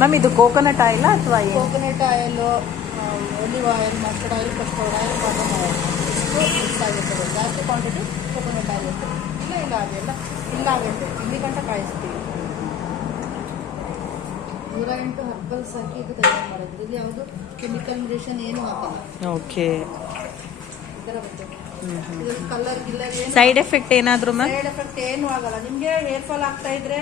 Ma'am ಇದು coconut oil ಅಥವಾ ಏನು? Coconut oil olive oil mustard oil custard oil ಬಾದಾಮ್ oil ಇಷ್ಟು ಮಿಕ್ಸ್ ಆಗಿರ್ತದೆ ಜಾಸ್ತಿ ಕ್ವಾಂಟಿಟಿ ಕೋಕೋನಟ್ ಆಯಿಲ್ ಇರ್ತದೆ ಇಲ್ಲ ಇಲ್ಲ ಅದೆಲ್ಲ ಇಲ್ಲ ಆಗುತ್ತೆ ಇಲ್ಲಿ ಗಂಟ ಕಾಯಿಸ್ತೀವಿ. ನೂರ ಎಂಟು ಹರ್ಬಲ್ಸ್ ಹಾಕಿ ಇದು ತಯಾರು ಮಾಡೋದು. ಇಲ್ಲಿ ಯಾವುದು ಕೆಮಿಕಲ್ ಇಂಜೆಕ್ಷನ್ ಏನು ಹಾಕಲ್ಲ. ಓಕೆ. ಇದರ ಕಲರ್ ಗಿಲ್ಲರ್ ಸೈಡ್ ಎಫೆಕ್ಟ್ ಏನಾದರೂ ಮ್ಯಾಮ್? ಸೈಡ್ ಎಫೆಕ್ಟ್ ಏನು ಆಗಲ್ಲ. ನಿಮಗೆ ಹೇರ್ ಫಾಲ್ ಆಗ್ತಾ ಇದ್ರೆ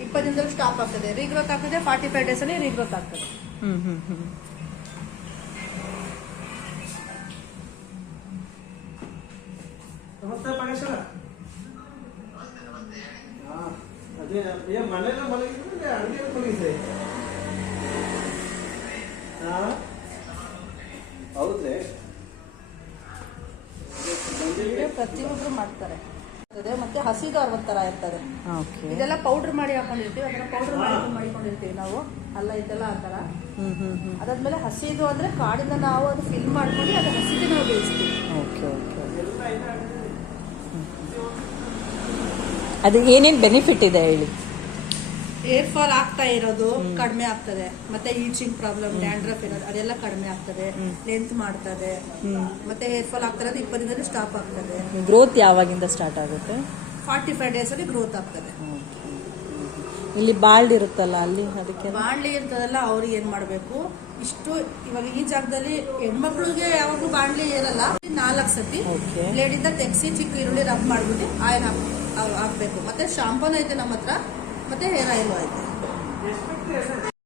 ಇಪ್ಪತ್ತು ದಿನದಲ್ಲಿ ಸ್ಟಾಪ್ ಆಗ್ತದೆ. ರೀಗ್ರೋತ್ ಆಗ್ತದೆ ಫಾರ್ಟಿ ಫೈವ್ ಡೇಸಲ್ಲಿ ರೀಗ್ರೋತ್ ಆಗ್ತದೆ. ಹ್ಮ್ ಹ್ಮ್ ಹ್ಮ್. ನಮಸ್ತೆ ಹಾ ಅದೇ ಏ ಮನೆಯಲ್ಲ ಮಲಗಿದ್ರೆ ಅಡುಗೆ ಮಲಗಿದೆ ಹಾ? ಹೌದ್ರಿ. ಪ್ರತಿಯೊಬ್ರು ಮಾಡ್ತಾರೆ. ಇರ್ತದೆ, ಮತ್ತೆ ಹಸಿದು ಅರವತ್ ತರ ಇರ್ತದೆ. ಓಕೆ. ಇದೆಲ್ಲ ಪೌಡರ್ ಮಾಡಿ ಹಾಕೊಂಡಿರ್ತೀವಿ ಅದನ್ನ ಪೌಡರ್ ಮಾಡಿ ಮಾಡಿಕೊಂಡಿರ್ತೀವಿ ನಾವು. ಅಲ್ಲ ಇದೆಲ್ಲ ಆ ತರ. ಹ್ಞೂ ಹ್ಞೂ ಹ್ಞೂ ಅದಾದ್ಮೇಲೆ ಹಸಿದು ಅಂದ್ರೆ ಕಾಡಿಂದ ನಾವು ಅದು ಫಿಲ್ ಮಾಡ್ಕೊಂಡು ಅದು ಹಸಿದು ನಾವು ಬೇಯಿಸ್ತೀವಿ. Okay okay. ಅದು ಏನೇನು ಬೆನಿಫಿಟ್ ಇದೆ ಹೇಳಿ? ಏರ್ ಫಾಲ್ ಆಗ್ತಾ ಇರೋದು ಕಡಿಮೆ ಆಗ್ತದೆ. ಮತ್ತೆ ಈಚಿಂಗ್ ಪ್ರಾಬ್ಲಮ್ ಡ್ಯಾಂಡ್ರಫ್ ಇರೋದು ಅದೆಲ್ಲ ಕಡಿಮೆ ಆಗ್ತದೆ. ಲೆಂತ್ ಮಾಡ್ತದೆ. ಮತ್ತೆ ಹೇರ್ ಫಾಲ್ ಆಗ್ತಾ ಇರೋದು ಇಪ್ಪತ್ತು ದಿನದಲ್ಲಿ ಸ್ಟಾಪ್ ಆಗ್ತದೆ. ಗ್ರೋತ್ ಯಾವಾಗಿಂದ ಸ್ಟಾರ್ಟ್ ಆಗುತ್ತೆ? ಫಾರ್ಟಿ ಫೈವ್ ಡೇಸ್ ಅಲ್ಲಿ ಗ್ರೋತ್ ಆಗ್ತದೆ. ಇಲ್ಲಿ ಬಾಳ್ಡ್ ಇರುತ್ತಲ್ಲ ಅಲ್ಲಿ ಅದಕ್ಕೆ? ಬಾಣ್ಲಿ ಇರ್ತದಲ್ಲ ಅವ್ರಿಗೆ ಏನ್ ಮಾಡ್ಬೇಕು? ಇಷ್ಟು ಇವಾಗ ಈ ಜಾಗದಲ್ಲಿ ಹೆಣ್ಮಕ್ಳಿಗೆ ಯಾವಾಗ್ಲೂ ಬಾಂಡ್ಲಿ ಇರಲ್ಲ. ನಾಲ್ಕು ಸತಿ ಬ್ಲೇಡ್ ಬ್ಲೇಡಿಂದ ತೆಗ್ಸಿ ಚಿಕ್ಕ ಈರುಳ್ಳಿ ರಬ್ ಮಾಡ್ಬಿಟ್ಟು ಆಯಿಲ್ ಹಾಕ್ ಹಾಕ್ಬೇಕು. ಮತ್ತೆ ಶಾಂಪೂನು ಐತೆ ನಮ್ಮ ಹತ್ರ. ಮತ್ತೆ ಹೇರ್ ಆಯಿಲ್ ಐತೆ